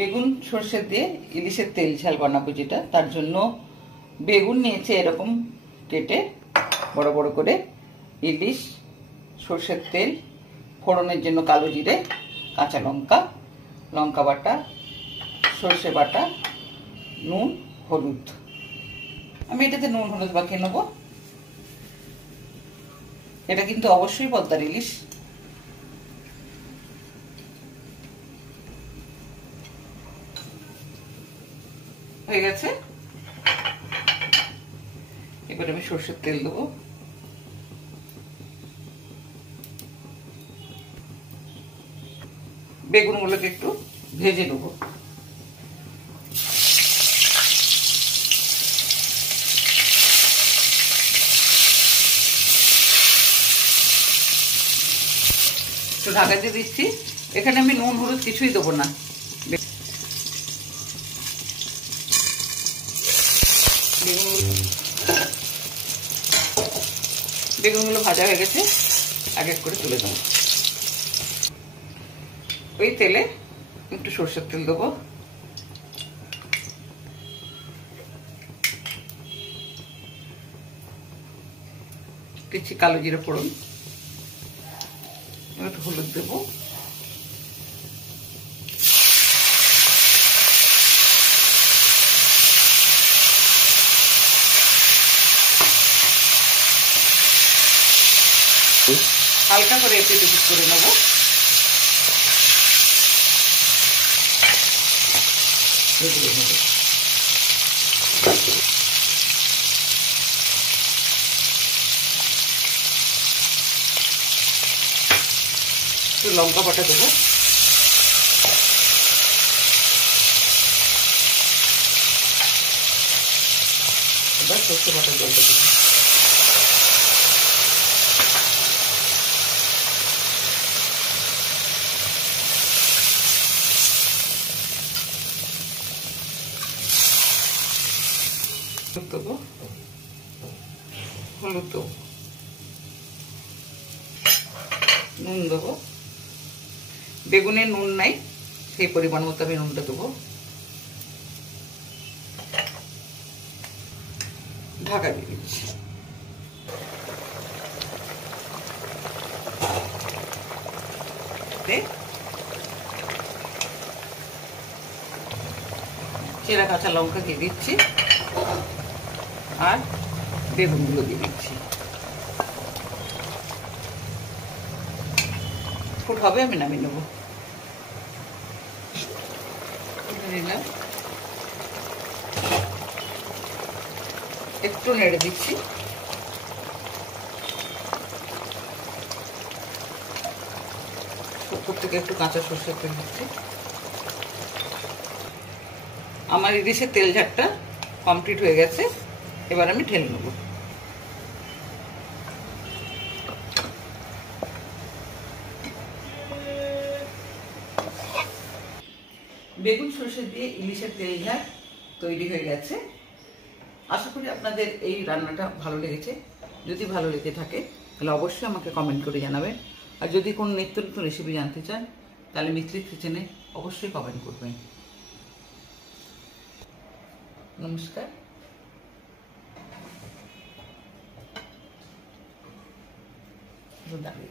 বেগুন সর্ষে দিয়ে ইলিশের তেল ঝাল বানাবো, যেটা তার জন্য বেগুন নিয়েছে এরকম কেটে বড় বড় করে, ইলিশ, সর্ষের তেল, ফোড়নের জন্য কালো জিরে, কাঁচা লঙ্কা, লঙ্কা বাটা, সর্ষে বাটা, নুন, হলুদ। আমি এটাতে নুন হলুদ মাখিয়ে নেবো। এটা কিন্তু অবশ্যই পদ্মার ইলিশ। হয়ে গেছে। এবার আমি সর্ষের তেল দেবো। বেগুনগুলোকে একটু ভেজে নেবো। একটু ঢাকা দিয়ে দিচ্ছি। এখানে আমি নুন হলুদ কিছুই দেবো না। বেগুনগুলো ভাজা হয়ে গেছে, এক এক করে তুলে দেবো। ওই তেলে একটু সর্ষের তেল দেবো, কিছু কালো জিরে ফোড়ন, একটু হলুদ দেবো, হালকা করে এপিট ওপিট করে নেবো। একটু লঙ্কা বাটা দেবো, এবার সর্ষে বাটা জলটা দেবো। দেবো হলুদ দেবো, নুন দেবো। বেগুনে নুন নাই, সেই পরিমাণ মতো আমি নুনটা দেবো। ঢাকা দিয়ে দিচ্ছি। চেরা কাঁচা লঙ্কা দিয়ে দিচ্ছি আর বেগুনগুলো দিয়ে দিচ্ছি। ফুট হবে, আমি নামিয়ে নেবো। নিলাম, একটু নেড়ে দিচ্ছি। উপর থেকে একটু কাঁচা সর্ষের তেল দিচ্ছি। আমার ইলিশের তেল ঝাড়টা কমপ্লিট হয়ে গেছে। এবার আমি ঢেলে নেব। বেগুন সর্ষে দিয়ে ইলিশের তেল ঝাড় তৈরি হয়ে গেছে। আশা করি আপনাদের এই রান্নাটা ভালো লেগেছে। যদি ভালো লেগে থাকে তাহলে অবশ্যই আমাকে কমেন্ট করে জানাবেন। আর যদি কোনো নিত্য নতুন রেসিপি জানতে চান তাহলে মিত্রির কিচেনে অবশ্যই কমেন্ট করবেন। নমস্কার। দাঁড়িয়ে